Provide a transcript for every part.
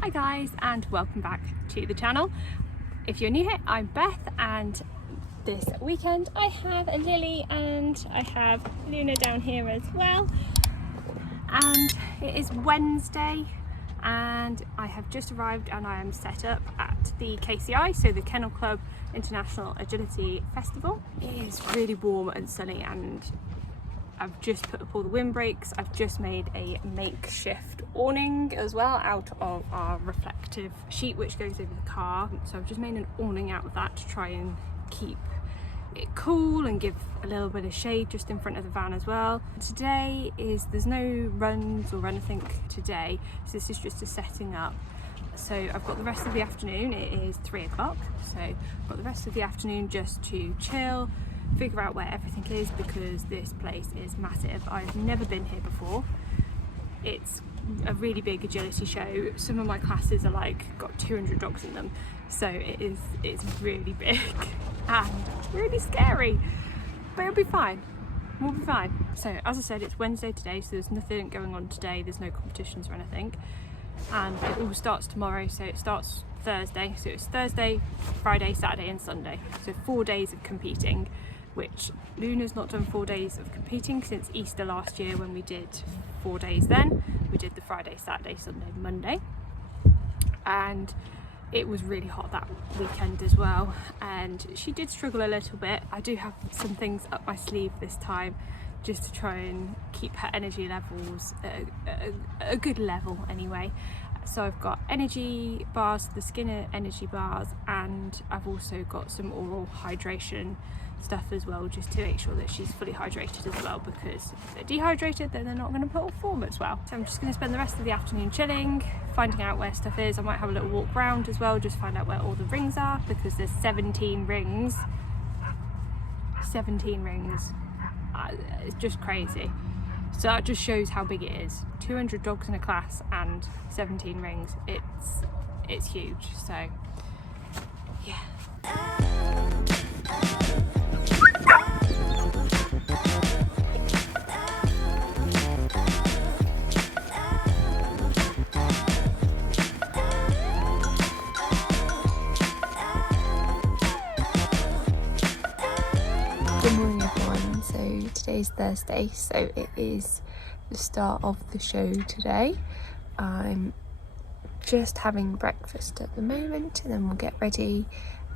Hi guys, and welcome back to the channel. If you're new here, I'm Beth, and this weekend I have Lily and I have Luna down here as well. And it is Wednesday and I have just arrived and I am set up at the KCI, so the Kennel Club International Agility Festival. It is really warm and sunny and I've just put up all the windbreaks. I've just made a makeshift awning as well out of our reflective sheet which goes over the car. So I've just made an awning out of that to try and keep it cool and give a little bit of shade just in front of the van as well. Today there's no runs or anything today, so this is just a setting up. So I've got the rest of the afternoon, it is 3 o'clock, so I've got the rest of the afternoon just to chill, figure out where everything is because this place is massive. I've never been here before. It's a really big agility show. Some of my classes are got 200 dogs in them, so it's really big and really scary, but it'll be fine. We'll be fine. So as I said, it's Wednesday today, so there's nothing going on today. There's no competitions or anything, and it all starts tomorrow. So it starts Thursday, so it's Thursday, Friday, Saturday and Sunday, so 4 days of competing, which Luna's not done 4 days of competing since Easter last year when we did 4 days then. We did the Friday, Saturday, Sunday, Monday, and it was really hot that weekend as well, and she did struggle a little bit. I do have some things up my sleeve this time just to try and keep her energy levels at a good level anyway. So I've got energy bars, the Skinner energy bars, and I've also got some oral hydration stuff as well, just to make sure that she's fully hydrated as well, because if they're dehydrated then they're not going to perform as well. So I'm just going to spend the rest of the afternoon chilling, finding out where stuff is. I might have a little walk around as well, just find out where all the rings are, because there's 17 rings. 17 rings. It's just crazy. So that just shows how big it is. 200 dogs in a class and 17 rings. It's huge. So yeah. Good morning everyone, so today's Thursday, so it is the start of the show today. I'm just having breakfast at the moment and then we'll get ready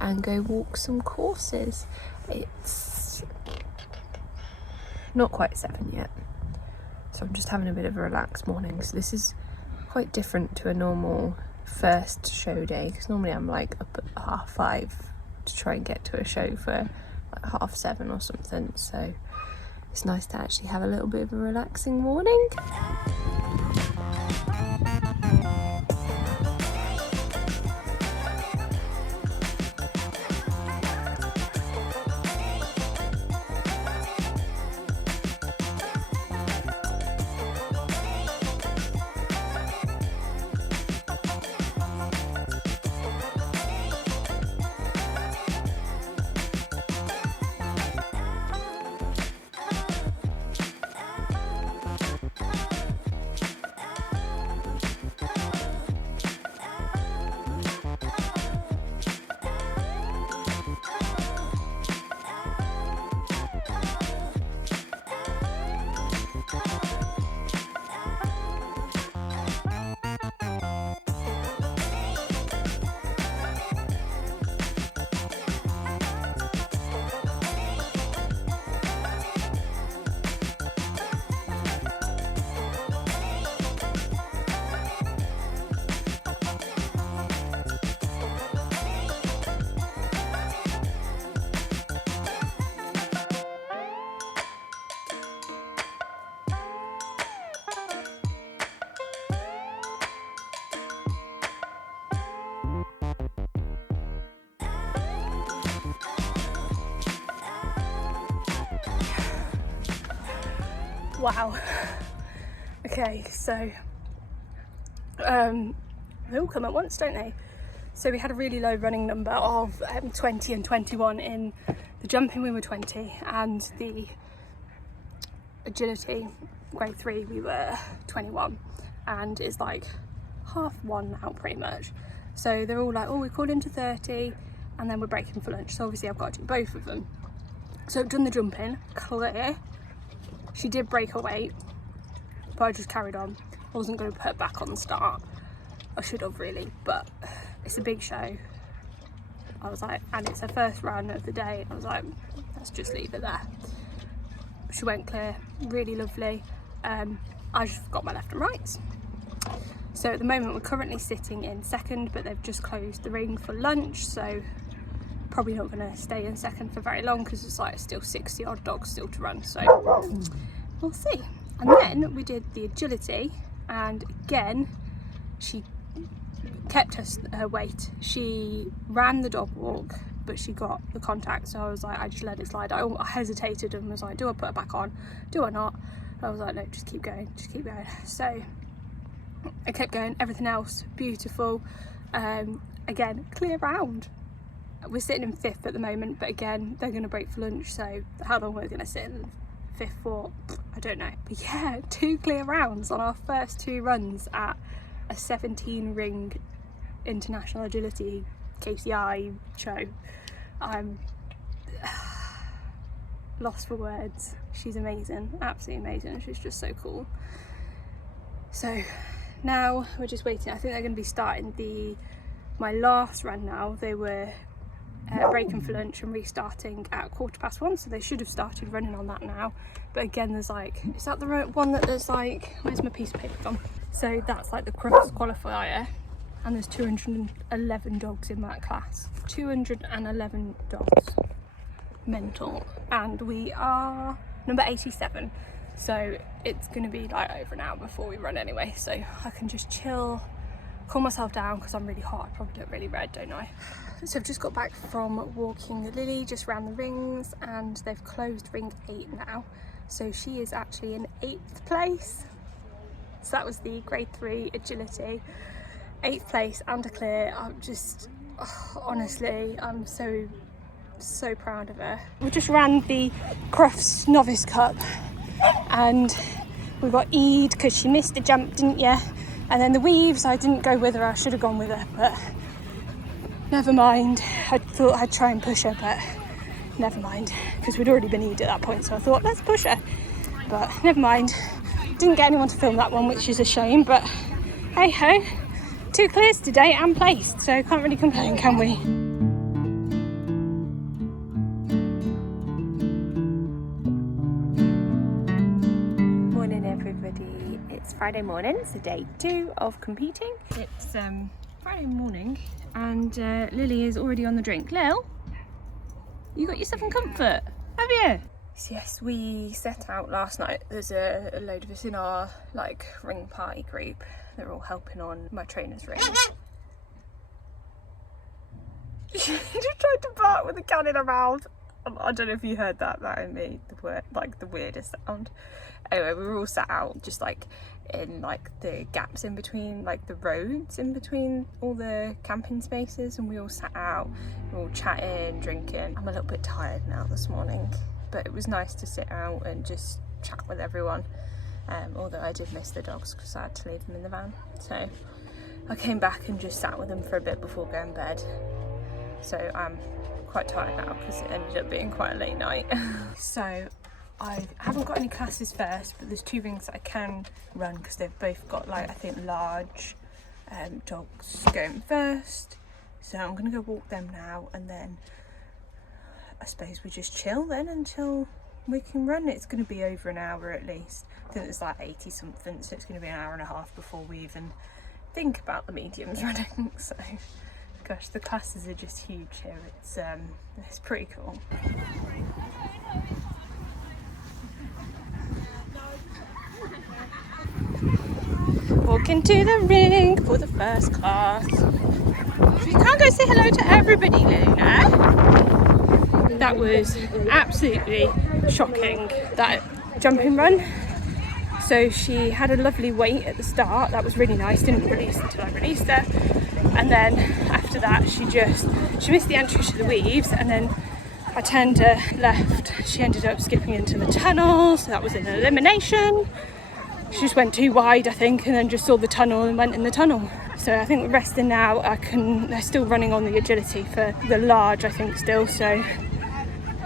and go walk some courses. It's not quite 7 yet, so I'm just having a bit of a relaxed morning. So this is quite different to a normal first show day, because normally I'm up at 5:30 to try and get to a show for 7:30 or something, so it's nice to actually have a little bit of a relaxing morning. Wow. Okay, so they all come at once, don't they? So we had a really low running number of 20 and 21 in the jumping. We were 20, and the agility grade 3 we were 21, and it's 1:30 now pretty much. So they're all like, oh, we're called into 30 and then we're breaking for lunch. So obviously I've got to do both of them. So I've done the jumping, clear. She did break her weight, but I just carried on. I wasn't going to put her back on the start. I should have really, but it's a big show. I was like, and it's her first run of the day. I was like, let's just leave it there. She went clear, really lovely. I just forgot my left and rights. So at the moment we're currently sitting in second, but they've just closed the ring for lunch, so probably not going to stay in second for very long because it's like still 60 odd dogs still to run, so we'll see. And then we did the agility, and again she kept her weight. She ran the dog walk, but she got the contact, so I was like, I just let it slide. I hesitated and was like, do I put her back on, do I not? I was like, no, just keep going, just keep going. So I kept going, everything else beautiful. Again, clear round. We're sitting in 5th at the moment, but again, they're going to break for lunch, so how long we're going to sit in 5th for, I don't know. But yeah, 2 clear rounds on our first 2 runs at a 17 ring international agility KCI show. I'm lost for words. She's amazing, absolutely amazing. She's just so cool. So now we're just waiting. I think they're going to be starting my last run now. They were breaking for lunch and restarting at 1:15, so they should have started running on that now. But again, there's like, is that the one that there's like, where's my piece of paper gone? So that's like the cross qualifier, and there's 211 dogs in that class. 211 dogs. Mental. And we are number 87, so it's going to be like over an hour before we run anyway, so I can just chill, cool myself down because I'm really hot. I probably look really red, don't I? So I've just got back from walking Lily, just round the rings, and they've closed ring 8 now, so she is actually in 8th place. So that was the grade 3 agility, 8th place and a clear. I'm just, honestly, I'm so proud of her. We just ran the Crufts Novice Cup, and we got Eid because she missed the jump, didn't you? And then the weaves, I didn't go with her. I should have gone with her, but never mind. I thought I'd try and push her, but never mind, because we'd already been Eid at that point, so I thought, let's push her. But never mind. Didn't get anyone to film that one, which is a shame, but hey ho. 2 clears today and placed, so can't really complain, can we? It's Friday morning, so day 2 of competing. It's Friday morning, and Lily is already on the drink. Lil, you got yourself in comfort, have you? Yes, we set out last night. There's a load of us in our like ring party group. They're all helping on my trainer's ring. She just tried to bark with a can in her mouth. I don't know if you heard that. That made the weirdest sound. Anyway, we were all sat out just like in like the gaps in between, like the roads in between all the camping spaces, and we all sat out, we were all chatting, drinking. I'm a little bit tired now this morning, but it was nice to sit out and just chat with everyone. Although I did miss the dogs because I had to leave them in the van, so I came back and just sat with them for a bit before going to bed. So I'm quite tired now because it ended up being quite a late night. So I haven't got any classes first, but there's 2 rings that I can run because they've both got like, I think, large dogs going first. So I'm going to go walk them now, and then I suppose we just chill then until we can run. It's going to be over an hour at least. I think it's like 80 something, so it's going to be an hour and a half before we even think about the mediums running. So gosh, the classes are just huge here. It's pretty cool. Walking to the ring for the first class. You can't go say hello to everybody, Luna. That was absolutely shocking, that jumping run. So she had a lovely weight at the start. That was really nice. Didn't release until I released her. And then after that, she missed the entry to the weaves, and then I turned her left. She ended up skipping into the tunnel, so that was an elimination. She just went too wide, I think, and then just saw the tunnel and went in the tunnel. So I think we're resting now. They're still running on the agility for the large, I think, still. So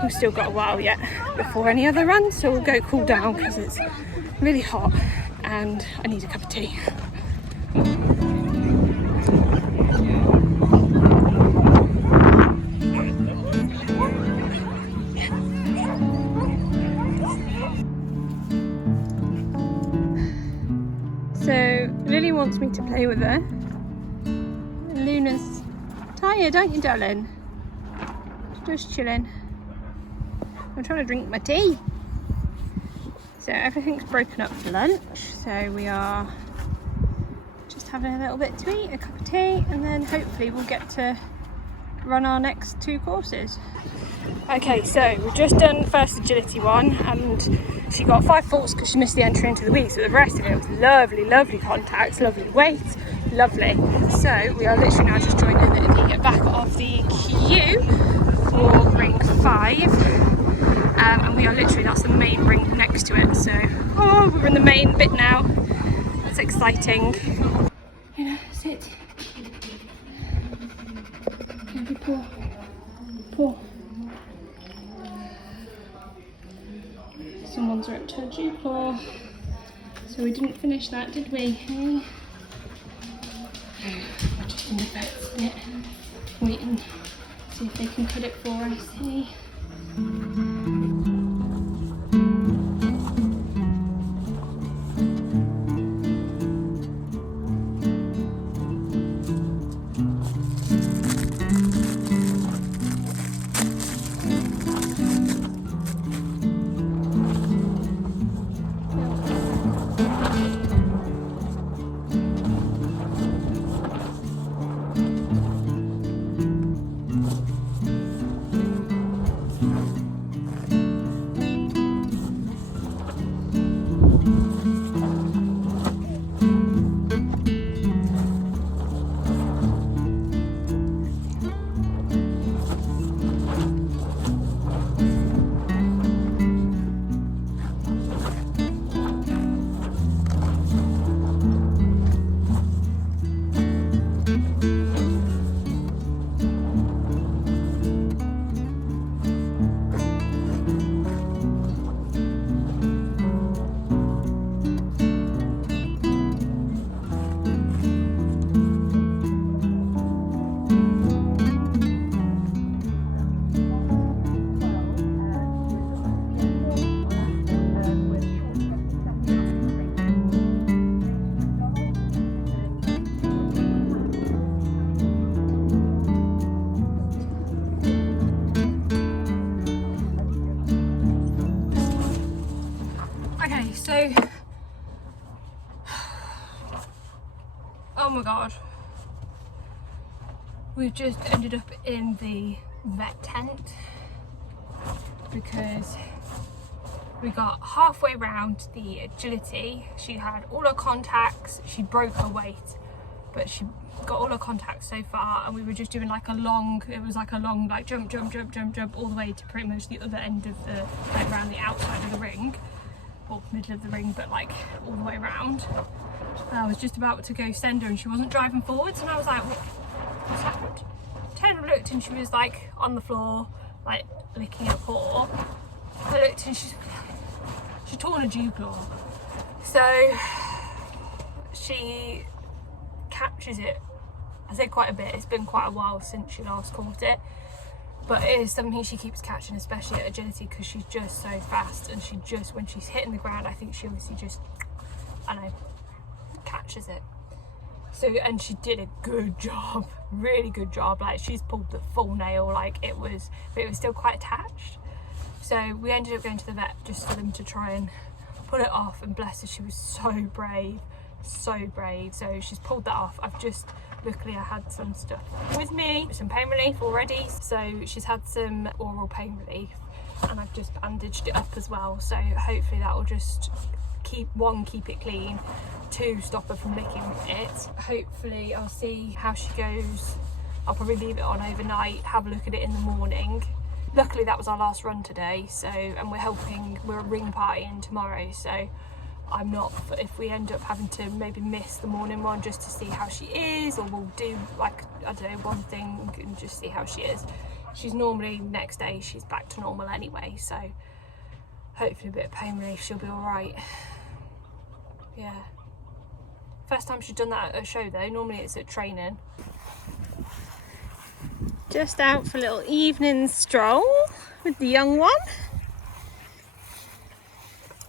we've still got a while yet before any other run. So we'll go cool down because it's really hot and I need a cup of tea. So Lily wants me to play with her. Luna's tired, aren't you, darling? Just chilling. I'm trying to drink my tea. So everything's broken up for lunch. So we are just having a little bit to eat, a cup of tea, and then hopefully we'll get to run our next 2 courses. Okay, so we've just done the first agility one and she got 5 faults because she missed the entry into the week, so the rest of it was lovely contacts, lovely weight, lovely. So we are literally now just joining the back of the queue for ring 5, and we are literally, that's the main ring next to it, so we're in the main bit now. That's exciting. You know, sit. Can you pull? Someone's ripped her dew claw, so we didn't finish that, did we? Hey? We're just in the vets bit, waiting to see if they can cut it for us. Hey? So, oh my god, we've just ended up in the vet tent because we got halfway around the agility. She had all her contacts, she broke her weight, but she got all her contacts so far, and we were just doing like a long, it was like a long like jump all the way to pretty much the other end of the, like around the outside of the ring, or middle of the ring, but like all the way around. And I was just about to go send her and she wasn't driving forwards, and I was like, what's happened? Turned and looked and she was like on the floor, like licking her paw. I looked and she torn a dew claw. So she captures it, I say quite a bit. It's been quite a while since she last caught it, but it is something she keeps catching, especially at agility, because she's just so fast, and she just, when she's hitting the ground, I think she obviously just, I don't know, catches it. So, and she did a good job, really good job. Like, she's pulled the full nail, like it was, but it was still quite attached. So we ended up going to the vet just for them to try and pull it off, and bless her, she was so brave. So she's pulled that off. I've just, luckily I had some stuff with me, some pain relief already, so she's had some oral pain relief, and I've just bandaged it up as well, so hopefully that will just keep it clean, 2, stop her from licking it. Hopefully I'll see how she goes. I'll probably leave it on overnight, have a look at it in the morning. Luckily that was our last run today, so, and we're ring partying tomorrow, so I'm not, if we end up having to maybe miss the morning one just to see how she is, or we'll do like, I don't know, one thing and just see how she is. She's normally next day she's back to normal anyway, so hopefully a bit of pain relief, she'll be all right. Yeah, first time she's done that at a show though, normally it's at training. Just out for a little evening stroll with the young one.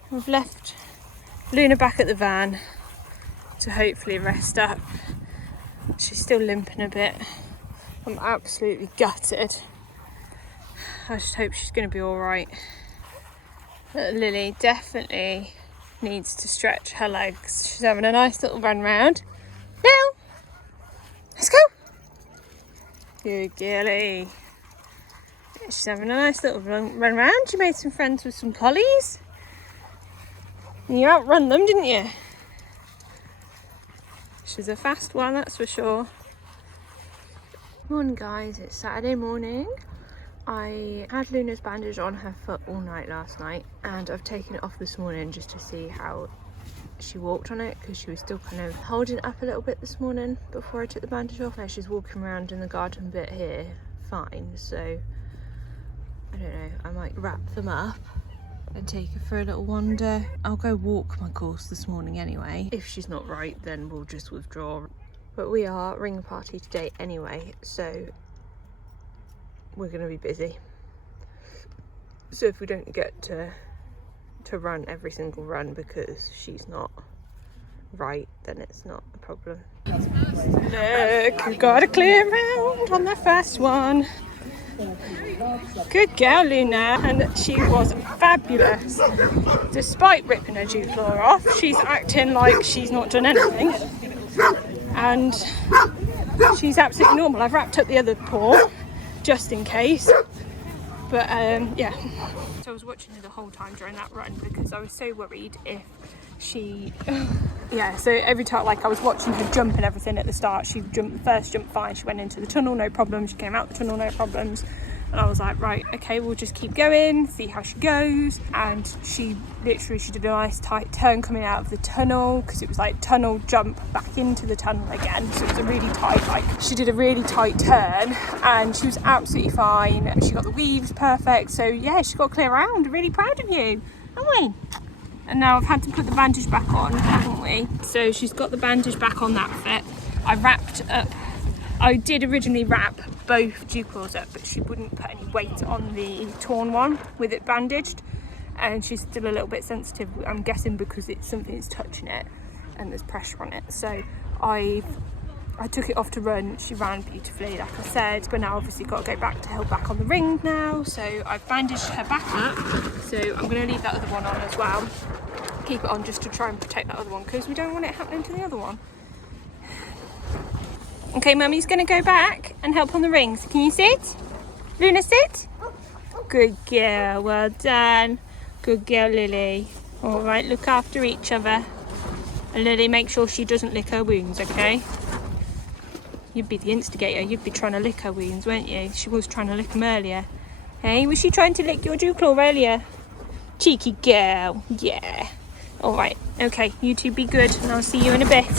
We've left Luna back at the van to hopefully rest up. She's still limping a bit. I'm absolutely gutted. I just hope she's going to be all right. But Lily definitely needs to stretch her legs. She's having a nice little run round. Lil, let's go. Good girlie. She's having a nice little run round. She made some friends with some collies. And you outrun them, didn't you? She's a fast one, that's for sure. Morning guys, it's Saturday morning. I had Luna's bandage on her foot all night last night, and I've taken it off this morning just to see how she walked on it, because she was still kind of holding it up a little bit this morning before I took the bandage off. Now she's walking around in the garden bit here fine, so I don't know, I might wrap them up and take her for a little wander. I'll go walk my course this morning anyway. If she's not right, then we'll just withdraw. But we are ring party today anyway, so we're going to be busy. So if we don't get to run every single run because she's not right, then it's not a problem. Look, we've got a clear round on the first one. Good girl, Luna, and she was fabulous. Despite ripping her dew claw off, she's acting like she's not done anything, and she's absolutely normal. I've wrapped up the other paw just in case, but yeah. So I was watching her the whole time during that run because I was so worried if she yeah, so every time, like, I was watching her jump and everything at the start. She jumped, first jump fine, she went into the tunnel, no problem, she came out the tunnel, no problems, and I was like, right, okay, we'll just keep going, see how she goes. And she did a nice tight turn coming out of the tunnel, because it was like tunnel jump back into the tunnel again, so it was a really tight, like, she did a really tight turn and she was absolutely fine. She got the weaves perfect, so yeah, she got a clear round. Really proud of you, haven't we? And now I've had to put the bandage back on, haven't we? So she's got the bandage back on that foot. I wrapped up, I did originally wrap both dew claws up, but she wouldn't put any weight on the torn one with it bandaged. And she's still a little bit sensitive, I'm guessing because it's something that's touching it and there's pressure on it. So I took it off to run. She ran beautifully, like I said, but now obviously got to go back to help back on the ring now. So I've bandaged her back up. So I'm going to leave that other one on as well. Keep it on just to try and protect that other one, because we don't want it happening to the other one. Okay, Mummy's going to go back and help on the rings. Can you sit? Luna, sit. Good girl, well done. Good girl, Lily. All right, look after each other. And Lily, make sure she doesn't lick her wounds, okay? You'd be the instigator, you'd be trying to lick her wounds, weren't you? She was trying to lick them earlier. Hey, was she trying to lick your dew claw earlier? Cheeky girl, yeah. All right, okay, you two be good, and I'll see you in a bit.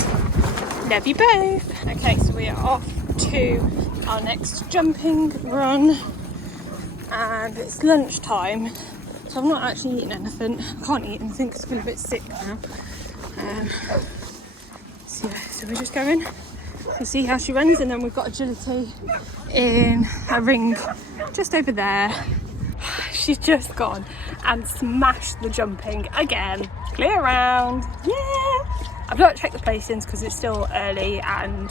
Love you both. Okay, so we are off to our next jumping run, and it's lunchtime, so I'm not actually eating anything. I can't eat anything because I feel a bit sick now. So yeah, so we're just going. We'll see how she runs, and then we've got agility in a ring just over there. She's just gone and smashed the jumping again. Clear round, yeah! I've not checked the placings because it's still early and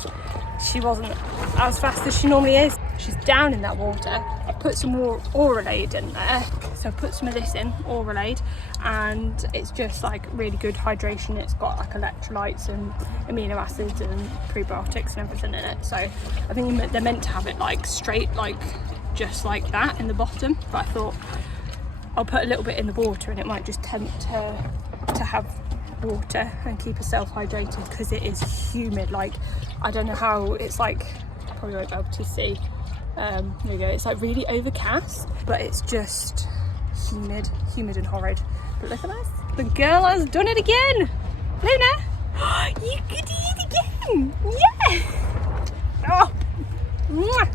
she wasn't as fast as she normally is. She's down in that water. I put some more Oralade in there, so I put some of this in, Oralade, and it's just like really good hydration. It's got like electrolytes and amino acids and prebiotics and everything in it, so I think they're meant to have it like straight, like just like that in the bottom, but I thought I'll put a little bit in the water and it might just tempt her to have water and keep herself hydrated, because it is humid. Like, I don't know how, it's like, probably won't be able to see, there you go, it's like really overcast, but it's just humid and horrid. But look at this, The girl has done it again. Luna, you could do it again. Yeah. Oh. Mwah.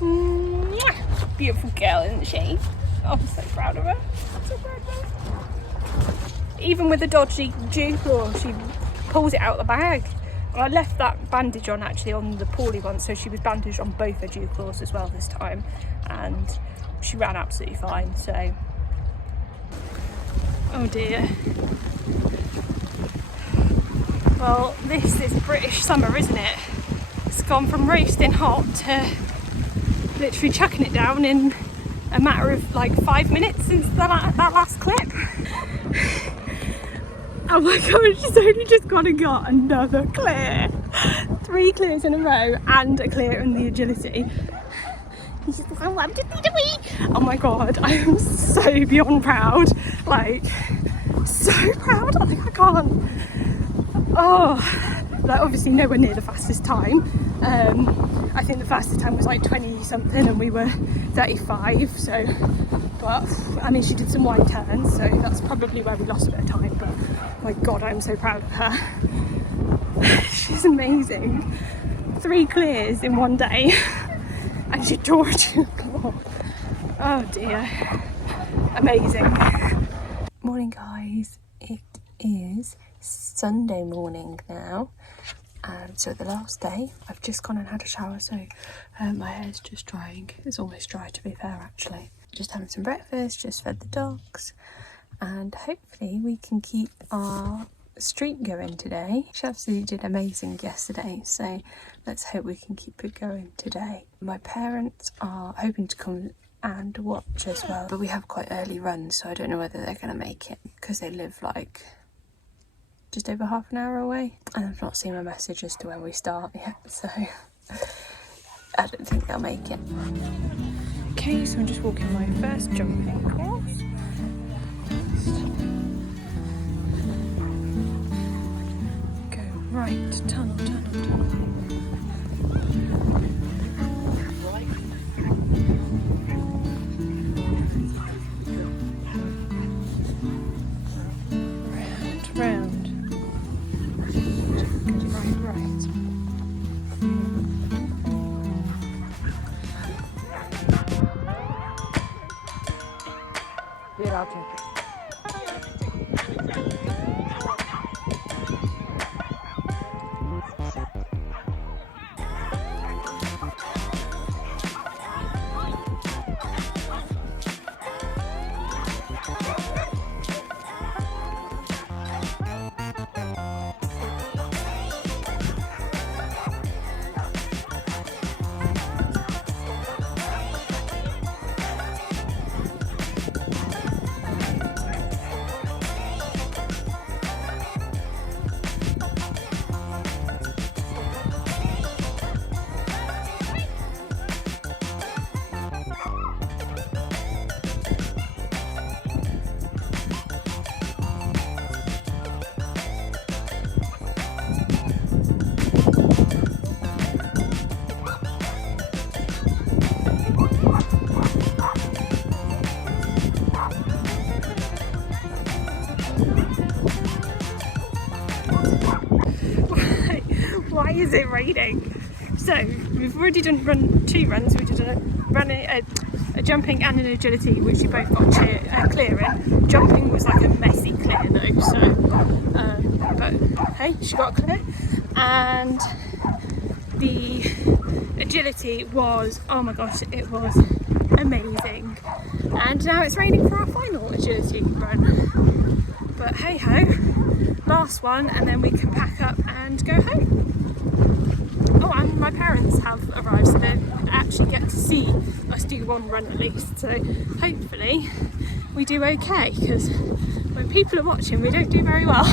Mwah. Beautiful girl, isn't she? Oh, I'm so proud of her. So proud of her. Even with the dodgy dew claw, she pulls it out of the bag. I left that bandage on actually on the poorly one, so she was bandaged on both her dew claws as well this time, and she ran absolutely fine. So, oh dear. Well, this is British summer, isn't it? It's gone from roasting hot to literally chucking it down in a matter of like 5 minutes since that last clip. Oh my god, she's only just gone and got another clear. 3 clears in a row and a clear in the agility. She's just like, oh, I just need a wee. Oh my god, I am so beyond proud. Like, so proud. Like, I can't. Oh, like obviously nowhere near the fastest time. I think the fastest time was like 20 something and we were 35, so, but I mean she did some wide turns, so that's probably where we lost a bit of time, but my god, I'm so proud of her. She's amazing. 3 clears in one day and she tore a dew claw. Oh dear, amazing. Morning guys, it is Sunday morning now. So the last day, I've just gone and had a shower, so my hair's just drying. It's almost dry, to be fair, actually. Just having some breakfast, just fed the dogs, and hopefully we can keep our streak going today. She absolutely did amazing yesterday, so let's hope we can keep it going today. My parents are hoping to come and watch as well, but we have quite early runs, so I don't know whether they're going to make it, because they live like just over half an hour away, and I've not seen a message as to when we start yet, so I don't think they'll make it. Okay, so I'm just walking my first jumping course. Go right, tunnel, tunnel, tunnel. Round, round. Why is it raining? So we've already run 2 runs. We did a jumping and an agility, which we both got clear in. Jumping was like a messy clear though, so but hey, she got clear. And the agility was, oh my gosh, it was amazing. And now it's raining for our final agility run. But hey ho, last one, and then we can pack up and go home. Oh, and my parents have arrived, so they actually get to see us do one run at least. So hopefully we do okay, because when people are watching, we don't do very well.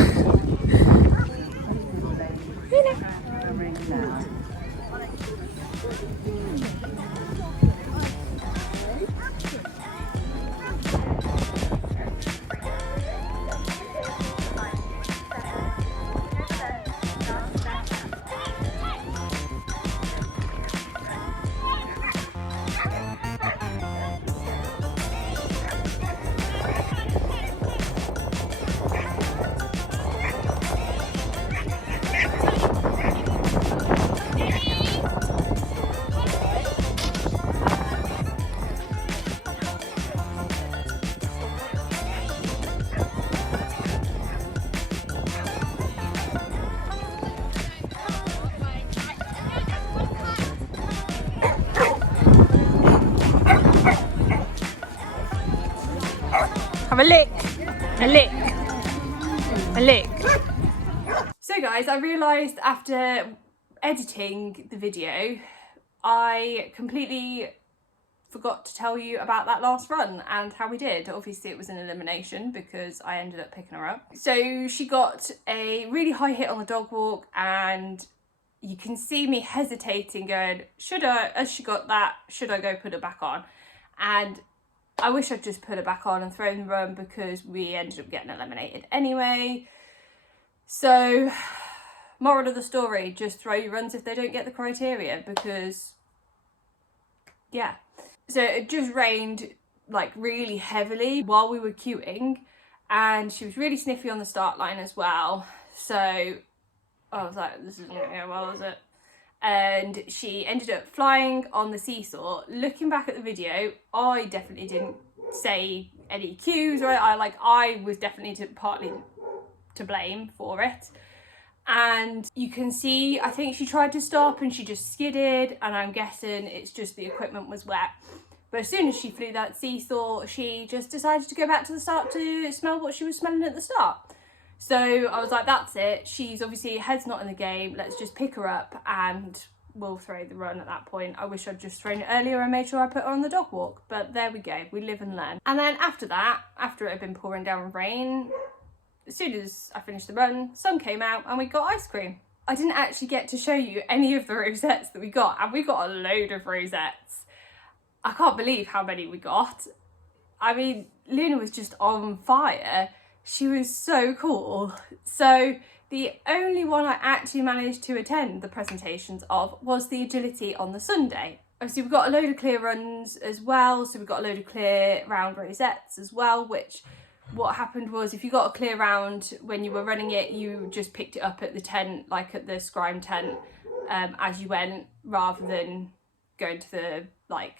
Have a lick. A lick. A lick. So guys, I realised after editing the video, I completely forgot to tell you about that last run and how we did. Obviously it was an elimination because I ended up picking her up. So she got a really high hit on the dog walk, and you can see me hesitating going, as she got that, should I go put her back on? And I wish I'd just put her back on and thrown the run because we ended up getting eliminated anyway. So, moral of the story, just throw your runs if they don't get the criteria, because, yeah. So it just rained like really heavily while we were queuing, and she was really sniffy on the start line as well. So I was like, this isn't going to go well, is it? And she ended up flying on the seesaw. Looking back at the video, I definitely didn't say any cues, or I was definitely partly to blame for it. And you can see, I think she tried to stop and she just skidded, and I'm guessing it's just the equipment was wet. But as soon as she flew that seesaw, she just decided to go back to the start to smell what she was smelling at the start. So I was like, that's it. She's obviously, head's not in the game. Let's just pick her up and we'll throw the run at that point. I wish I'd just thrown it earlier and made sure I put her on the dog walk. But there we go. We live and learn. And then after that, after it had been pouring down rain, as soon as I finished the run, sun came out and we got ice cream. I didn't actually get to show you any of the rosettes that we got, and we got a load of rosettes. I can't believe how many we got. I mean, Luna was just on fire. She was so cool. So the only one I actually managed to attend the presentations of was the agility on the Sunday. Obviously, we got a load of clear runs as well. So we got a load of clear round rosettes as well, which what happened was if you got a clear round when you were running it, you just picked it up at the tent, like at the scrime tent, as you went, rather than going to the like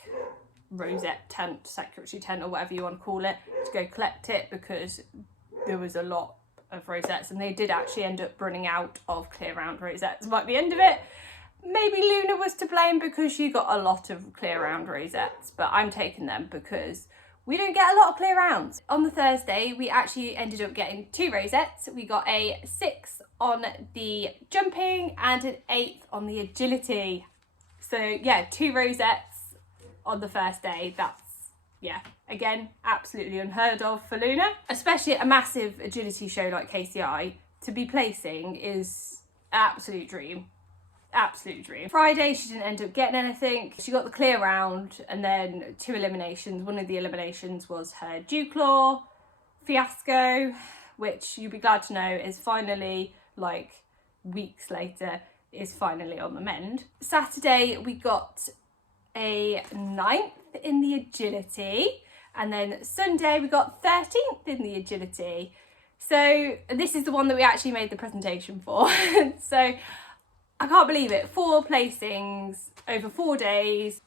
rosette tent, secretary tent, or whatever you want to call it, to go collect it, because there was a lot of rosettes and they did actually end up running out of clear round rosettes by the end of it. Maybe Luna was to blame because she got a lot of clear round rosettes, but I'm taking them because we don't get a lot of clear rounds. On the Thursday, we actually ended up getting 2 rosettes. We got a 6 on the jumping and an 8 on the agility. So yeah, 2 rosettes on the first day. That's, yeah, again, absolutely unheard of for Luna. Especially at a massive agility show like KCI, to be placing is absolute dream. Absolute dream. Friday, she didn't end up getting anything. She got the clear round and then 2 eliminations. One of the eliminations was her Dewclaw fiasco, which you'll be glad to know is finally, like weeks later, is finally on the mend. Saturday, we got a 9th in the agility, and then Sunday we got 13th in the agility. So this is the one that we actually made the presentation for. So I can't believe it. 4 placings over 4 days.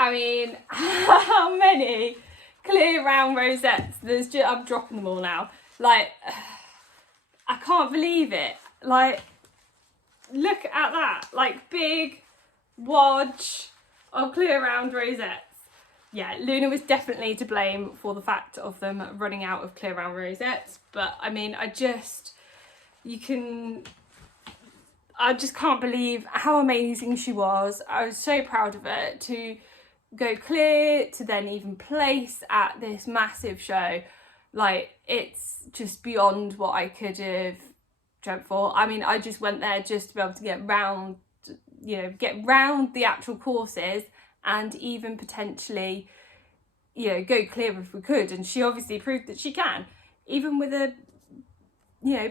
I mean, how many clear round rosettes? There's just, I'm dropping them all now. Like, I can't believe it. Like, look at that. Like, big wodge of clear round rosettes. Yeah, Luna was definitely to blame for the fact of them running out of clear round rosettes. But I mean, I just can't believe how amazing she was. I was so proud of her to go clear, to then even place at this massive show. Like, it's just beyond what I could have dreamt for. I mean, I just went there just to be able to get round the actual courses and even potentially, go clear if we could. And she obviously proved that she can, even with a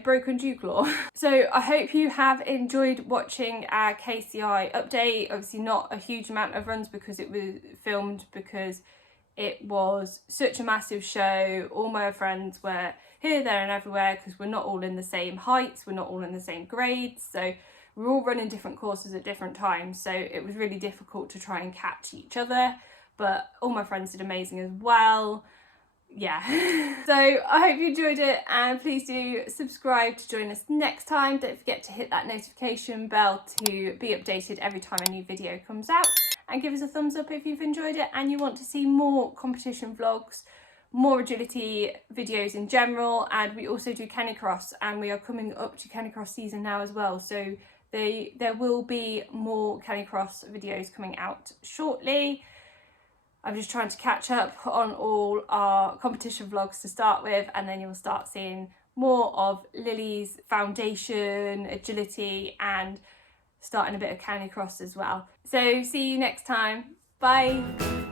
broken Dewclaw. So I hope you have enjoyed watching our KCI update. Obviously not a huge amount of runs because it was filmed because it was such a massive show. All my friends were here, there and everywhere because we're not all in the same heights, we're not all in the same grades, so we're all running different courses at different times, so it was really difficult to try and catch each other, but all my friends did amazing as well. Yeah. So I hope you enjoyed it, and please do subscribe to join us next time. Don't forget to hit that notification bell to be updated every time a new video comes out, and give us a thumbs up if you've enjoyed it and you want to see more competition vlogs. more agility videos in general, and we also do Canicross, and we are coming up to Canicross season now as well, so there will be more Canicross videos coming out shortly. I'm just trying to catch up on all our competition vlogs to start with, and then you'll start seeing more of Lily's foundation, agility, and starting a bit of Canicross as well. So see you next time. Bye.